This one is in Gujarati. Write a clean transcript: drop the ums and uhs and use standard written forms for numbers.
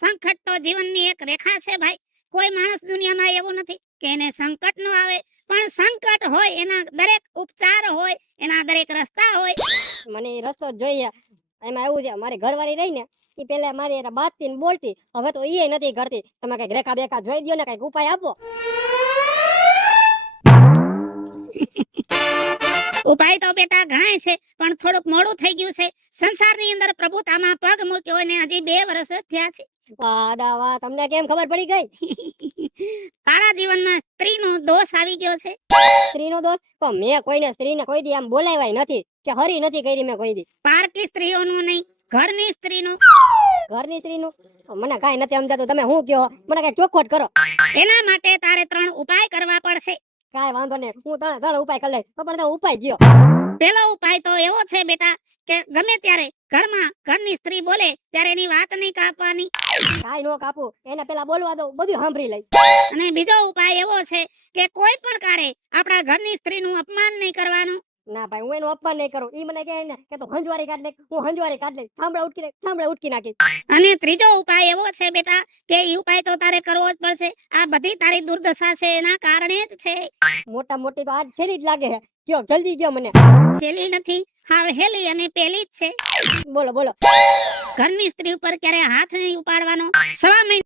સંકટ તો જીવનની એક રેખા છે ભાઈ. કોઈ માણસ દુનિયામાં એવો નથી કે એને સંકટ ન આવે, પણ સંકટ હોય એના દરેક ઉપચાર હોય, એના દરેક રસ્તા હોય. મને ઈ રસ્તો જ જોઈએ. એમાં એવું છે, મારી ઘરવાળી રહી ને ઈ પેલા મારી એને બાતતી ને બોલતી, હવે તો ઈ નથી કરતી. તમે કઈક રેખા બેખા જોઈ દ્યો ને, કઈક ઉપાય આપો. ઉપાય તો બેટા ઘણાય છે, પણ થોડુંક મોડું થઈ ગયું છે. સંસારની અંદર પ્રભુતામાં પગ મૂક્યો ને હજી 2 વર્ષ જ થયા છે. વાહ દાવા, તમને કેમ ખબર પડી ગઈ? તારા જીવનમાં સ્ત્રીનો દોષ આવી ગયો છે. સ્ત્રીનો દોષ? તો મેં કોઈને સ્ત્રીને કોઈ દી આમ બોલાવ્યા નથી, કે હરી નથી કરી મેં કોઈ દી. પારકી સ્ત્રીઓનું નહીં, ઘરની સ્ત્રીનું. ઘરની સ્ત્રીનું? મને કાંઈ નથી સમજાતું, તમે શું કહો? મને કઈક ચોખવટ કરો. એના માટે તારે 3 ઉપાય કરવા પડશે. કાંઈ વાંધો નહીં, હું ત્રણ ઉપાય કરી લઈશ. પણ તો ઉપાય ગયો. પેલો ઉપાય તો એવો છે બેટા કે ગમે ત્યારે ઘરમાં ઘરની સ્ત્રી બોલે ત્યારે એની વાત નહીં કાપવાની. કાંઈ નો કાપું, એને પેલા બોલવા દો, બધું સાંભળી લઈશ. અને બીજો ઉપાય એવો છે કે કોઈ પણ કાળે આપણા ઘરની સ્ત્રીનું અપમાન નહીં કરવાનું. ના ભાઈ, હું એનું અપમાન નહીં કરું. ઈ મને કહે ને કે તું હંજવારી કાઢ લે, હું હંજવારી કાઢ લઈશ. ઠામડા ઉટકી નાખીશ. અને ત્રીજો ઉપાય એવો છે બેટા કે ઈ ઉપાય તો તારે કરવો જ પડશે. આ બધી તારી દુર્દશા છે એના કારણે જ છે. મોટા મોટી તો આજ છેલ્લી જ લાગે છે. કયો જલ્દી કયો મને. છેલ્લી નથી, હાવ હેલી અને પેલી જ છે. બોલો બોલો. ઘરની સ્ત્રી ઉપર ક્યારે હાથ નહીં ઉપાડવાનો. 6 મહિના